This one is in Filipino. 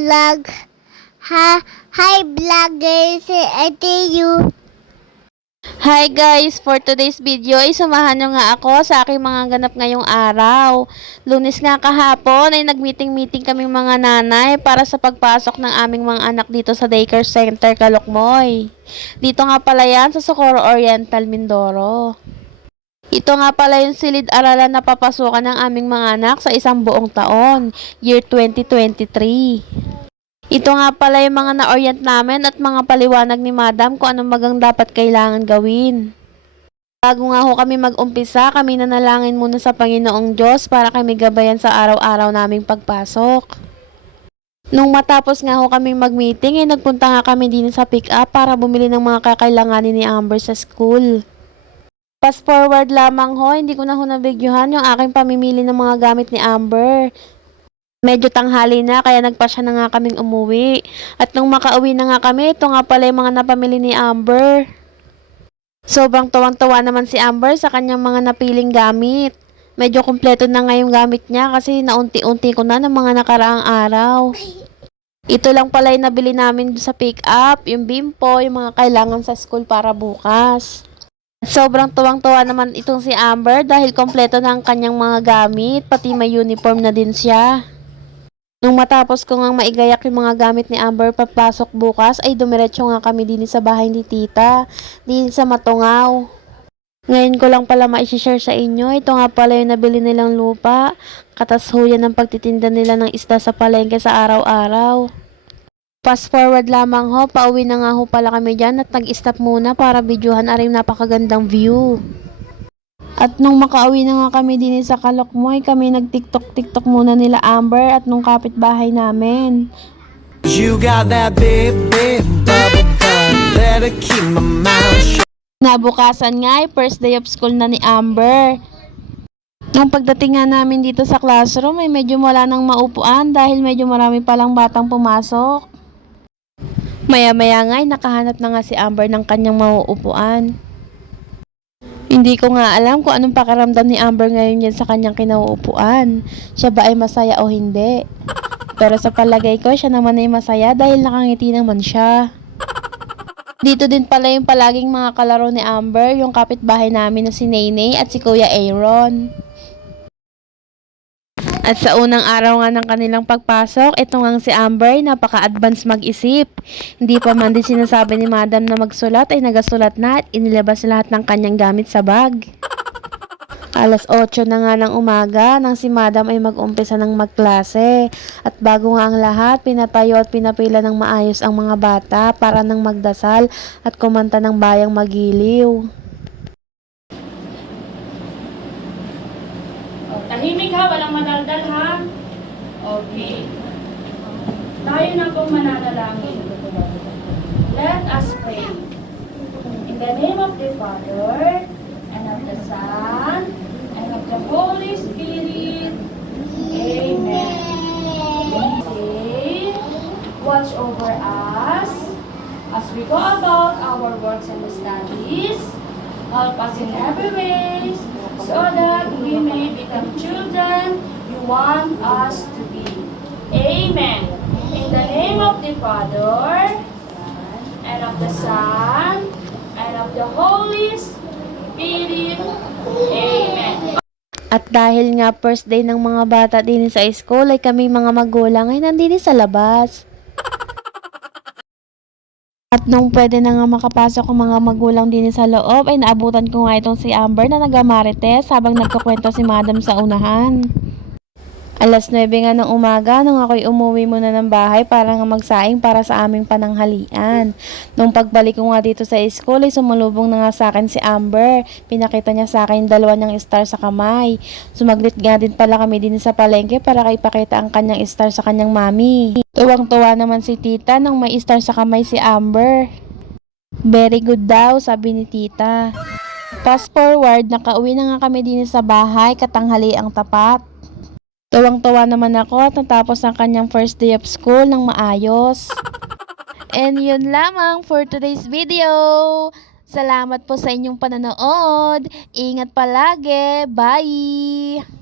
vlog. Ha, hi vloggers, ito you. Hi guys! For today's video ay samahan nyo nga ako sa aking mga ganap ngayong araw. Lunes nga kahapon ay nag-meeting-meeting kaming mga nanay para sa pagpasok ng aming mga anak dito sa daycare center Kalokmoy. Dito nga pala yan sa Socorro Oriental, Mindoro. Ito nga pala yung silid-aralan na papasukan ng aming mga anak sa isang buong taon, year 2023. Ito nga pala yung mga na-orient namin at mga paliwanag ni Madam kung anong magang dapat kailangan gawin. Bago nga ho kami mag-umpisa, kami nanalangin muna sa Panginoong Diyos para kami gabayan sa araw-araw naming pagpasok. Nung matapos nga ho kaming mag-meeting, ay nagpunta nga kami din sa pick-up para bumili ng mga kakailanganin ni Amber sa school. Fast forward lamang ho, hindi ko na ho nabigyohan yung aking pamimili ng mga gamit ni Amber. Medyo tanghali na kaya nagpasya na nga kaming umuwi. At nung makauwi na nga kami, ito nga pala yung mga napamili ni Amber. Sobrang tuwang-tuwa naman si Amber sa kanyang mga napiling gamit. Medyo kumpleto na nga yung gamit niya kasi naunti-unti ko na ng mga nakaraang araw. Ito lang pala yung nabili namin sa pick-up, yung bimpo, yung mga kailangan sa school para bukas. Sobrang tuwang-tuwa naman itong si Amber dahil kompleto na ang kanyang mga gamit, pati may uniform na din siya. Nung matapos ko ngang maigayak yung mga gamit ni Amber papasok bukas, ay dumiretso nga kami din sa bahay ni tita, din sa Matungaw. Ngayon ko lang pala ma-share sa inyo, ito nga pala yung nabili nilang lupa, katashuyan ng pagtitinda nila ng isda sa palengke sa araw-araw. Fast forward lamang ho, pauwi na nga ho pala kami dyan at nag-stop muna para videohan aring napakagandang view. At nung makauwi na nga kami din sa Kalokmoy, kami nag-tiktok-tiktok muna nila Amber at nung kapitbahay namin. You got that big, big bubble gum. Better keep my mouth shut. Nabukasan nga ay first day of school na ni Amber. Nung pagdating nga namin dito sa classroom ay medyo wala nang maupuan dahil medyo marami palang batang pumasok. Maya-maya nga ay nakahanap na nga si Amber ng kanyang mauupuan. Hindi ko nga alam kung anong pakiramdam ni Amber ngayon yan sa kanyang kinauupuan. Siya ba ay masaya o hindi? Pero sa palagay ko, siya naman ay masaya dahil nakangiti naman siya. Dito din pala yung palaging mga kalaro ni Amber, yung kapitbahay namin na si Nene at si Kuya Aaron. At sa unang araw nga ng kanilang pagpasok, ito nga si Amber, napaka-advance mag-isip. Hindi pa man din sinasabi ni Madam na magsulat ay nagasulat na at inilabas lahat ng kanyang gamit sa bag. Alas 8 na nga ng umaga nang si Madam ay mag-umpisa ng magklase. At bago nga ang lahat, pinatayo at pinapila ng maayos ang mga bata para nang magdasal at kumanta ng bayang magiliw. Tahimik ha, walang madaldal ha. Okay. Tayo na pong mananalangin. Let us pray. In the name of the Father, and of the Son, and of the Holy Spirit. Amen. Okay. Watch over us as we go about our works and studies. Help us in every way so that we may become children you want us to be. Amen. In the name of the Father, and of the Son, and of the Holy Spirit. Amen. At dahil nga first day ng mga bata din sa school ay kami mga magulang ay nandini sa labas. At nung pwede na nga makapasok ang mga magulang din sa loob ay naabutan ko nga itong si Amber na nagamarites habang nagkukwento si Madam sa unahan. Alas 9 nga ng umaga nung ako'y umuwi muna ng bahay para nga magsaing para sa aming pananghalian. Nung pagbalik ko nga dito sa school ay sumalubong na nga sa akin si Amber. Pinakita niya sa akin dalawa niyang star sa kamay. Sumaglit nga din pala kami din sa palengke para kaipakita ang kanyang star sa kanyang mami. Tuwang-tuwa naman si tita nung may star sa kamay si Amber. Very good daw, sabi ni tita. Fast forward, nakauwi na nga kami din sa bahay, katanghali ang tapat. Tuwang-tuwa naman ako at natapos ang kanyang first day of school ng maayos. And yun lamang for today's video. Salamat po sa inyong pananood. Ingat palagi. Bye!